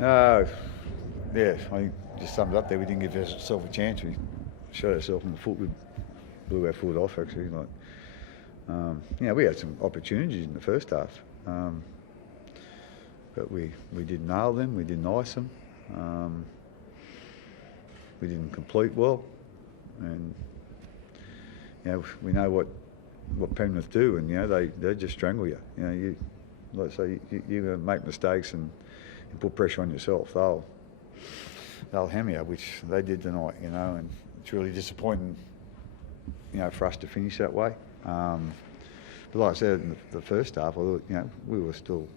Uh, yeah, I think just summed it up there. We didn't give ourselves a chance. We shot ourselves in the foot. We blew our foot off actually. We had some opportunities in the first half, but we didn't nail them. We didn't ice them. We didn't complete well, and we know what Penrith do, and they just strangle you. Let's say you're going to make mistakes and put pressure on yourself. They'll hammer you, which they did tonight. And it's really disappointing. For us to finish that way. But like I said in the first half, I thought we were still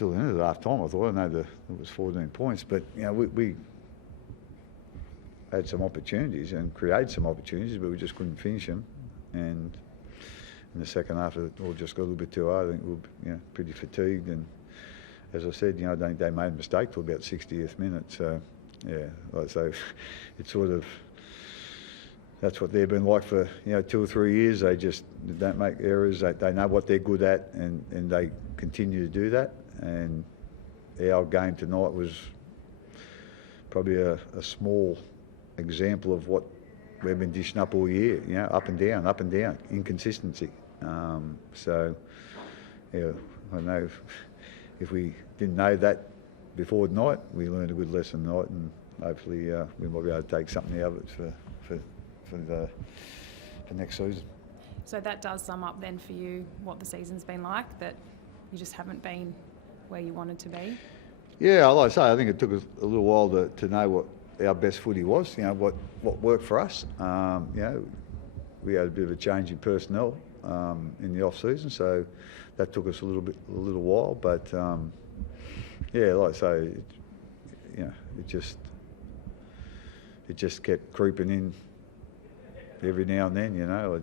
in it at half time. I thought I know it was 14 points, but we had some opportunities and created some opportunities, but we just couldn't finish them. And in the second half, it all just got a little bit too hard. I think we were pretty fatigued, and as I said, I don't think they made a mistake till about 60th minute. So it's sort of. That's what they've been like for 2 or 3 years. They just don't make errors. They know what they're good at, and they continue to do that. And our game tonight was probably a small example of what we've been dishing up all year. Up and down, inconsistency. I know if we didn't know that before tonight, we learned a good lesson tonight, and hopefully we might be able to take something out of it for next season. So that does sum up then for you what the season's been like, that you just haven't been where you wanted to be? Yeah, like I say, I think it took us a little while to know what our best footy was, what worked for us. We had a bit of a change in personnel in the off-season, so that took us a little while, but like I say, it just kept creeping in every now and then. I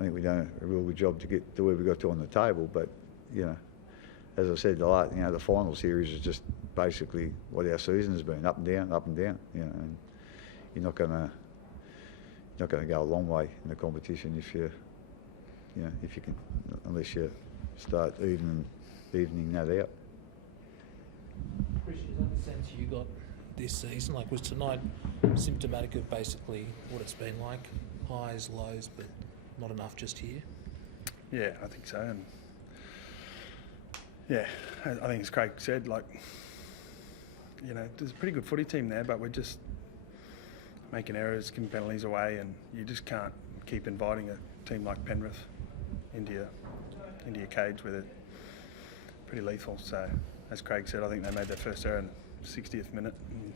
think we've done a real good job to get to where we got to on the table, but as I said, the final series is just basically what our season has been, up and down. And you're not going to go a long way in the competition if you can, unless you start evening that out. Chris, is that the sense you got this season? Was tonight symptomatic of basically what it's been like? Highs, lows, but not enough just here? Yeah, I think so. And I think as Craig said, there's a pretty good footy team there, but we're just making errors, giving penalties away, and you just can't keep inviting a team like Penrith into your cage where they're pretty lethal. So, as Craig said, I think they made their first error in the 60th minute. And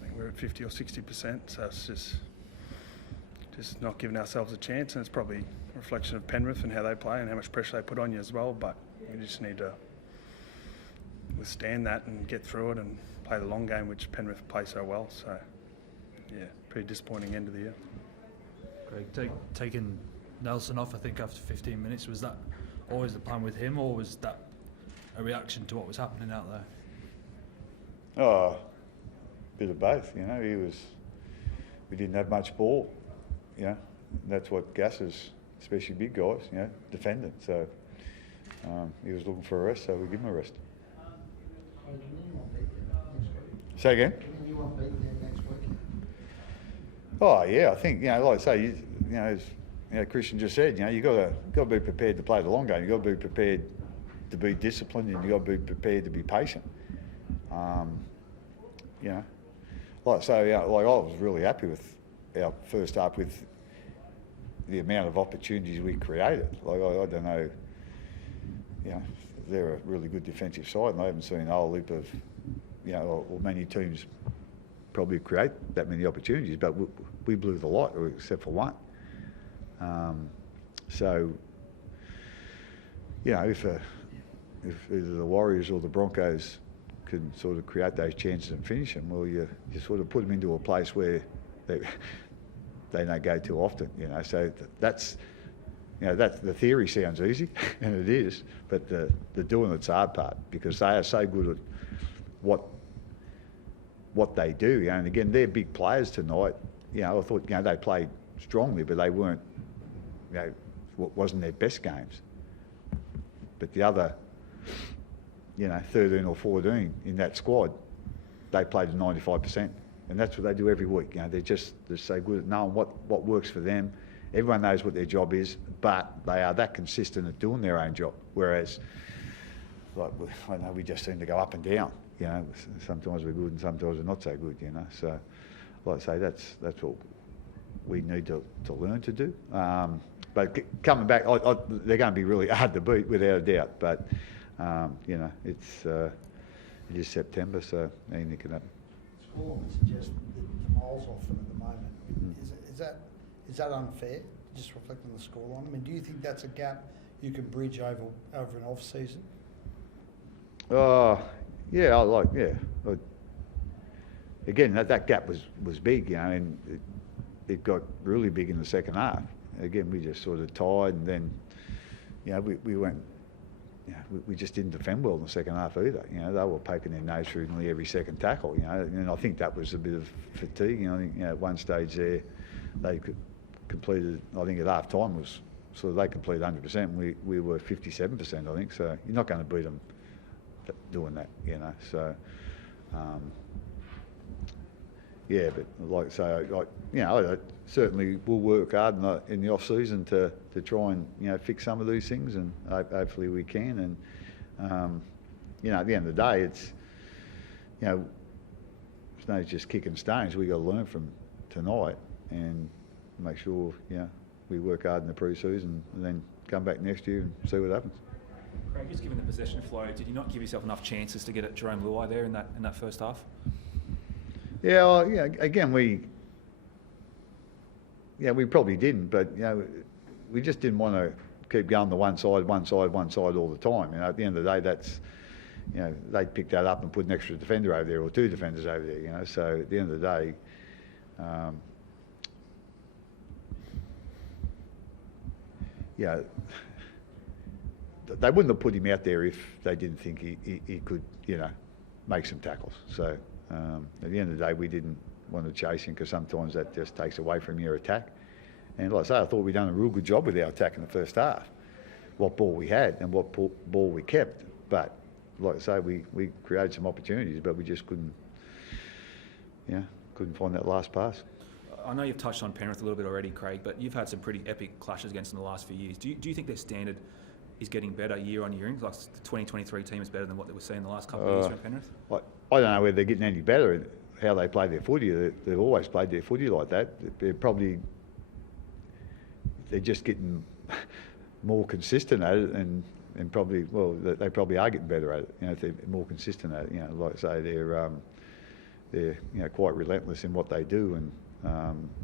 I think we're at 50 or 60%, so it's just not giving ourselves a chance, and it's probably a reflection of Penrith and how they play and how much pressure they put on you as well. But we just need to withstand that and get through it and play the long game, which Penrith play so well. So, pretty disappointing end of the year. Craig, taking Nelson off, I think, after 15 minutes, was that always the plan with him, or was that a reaction to what was happening out there? Oh, a bit of both. We didn't have much ball. That's what gasses, especially big guys. Defending. So he was looking for a rest, so we give him a rest. Say again? Oh yeah, I think like I say, as Christian just said, you got to be prepared to play the long game. You got to be prepared to be disciplined, and you got to be prepared to be patient. I was really happy with our first half with the amount of opportunities we created. I don't know, they're a really good defensive side, and I haven't seen a whole heap of, or many teams probably create that many opportunities, but we blew the lot, except for one. If either the Warriors or the Broncos could sort of create those chances and finish them, well, you sort of put them into a place where they don't go too often. So that's the theory sounds easy, and it is, but the doing it's the hard part, because they are so good at what they do. And again, they're big players tonight. I thought they played strongly, but they weren't. Wasn't their best games. But the other 13 or 14 in that squad, they played at 95%. And that's what they do every week. They're so good at knowing what works for them. Everyone knows what their job is, but they are that consistent at doing their own job. Whereas, I know we just seem to go up and down. Sometimes we're good and sometimes we're not so good. So, like I say, that's what we need to learn to do. But coming back, they're going to be really hard to beat without a doubt. But it is September, so anything can happen. Scoreline suggests the miles off them at the moment. Is that unfair? Just reflecting the scoreline. I mean, do you think that's a gap you can bridge over an off season? Again, that gap was big, and it got really big in the second half. Again, we just sort of tied, and then, we went. We just didn't defend well in the second half either. They were poking their nose through nearly every second tackle. And I think that was a bit of fatigue. I think at one stage there, they completed. I think at half time was they completed 100%. And we were 57%. I think so. You're not going to beat them doing that. So. But like I say, I certainly will work hard in the off season to try and fix some of these things, and hopefully we can. And at the end of the day, it's no just kicking stones. We got to learn from tonight and make sure we work hard in the pre-season, and then come back next year and see what happens. Craig, just given the possession flow, did you not give yourself enough chances to get at Jerome Luai there in that first half? Again, we probably didn't, but we just didn't want to keep going to one side all the time. At the end of the day, that's they picked that up and put an extra defender over there or two defenders over there. So at the end of the day, they wouldn't have put him out there if they didn't think he could make some tackles. So. At the end of the day, we didn't want to chase him because sometimes that just takes away from your attack. And like I say, I thought we'd done a real good job with our attack in the first half. What ball we had and what ball we kept. But like I say, we created some opportunities, but we just couldn't find that last pass. I know you've touched on Penrith a little bit already, Craig, but you've had some pretty epic clashes against them in the last few years. Do you think their standard is getting better year on year? Like the 2023 team is better than what they were seeing the last couple of years from Penrith? I don't know whether they're getting any better at how they play their footy. They've always played their footy like that. They're just getting more consistent at it, and probably, they probably are getting better at it. If they're more consistent at it. Like I say, they're quite relentless in what they do, and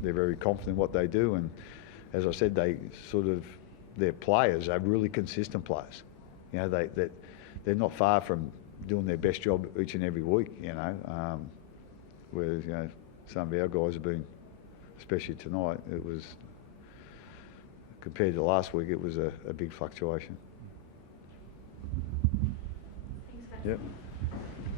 they're very confident in what they do. And as I said, their players are really consistent players. They're not far from doing their best job each and every week. Whereas some of our guys have been, especially tonight, it was compared to last week, it was a big fluctuation. Thanks, guys. Yep.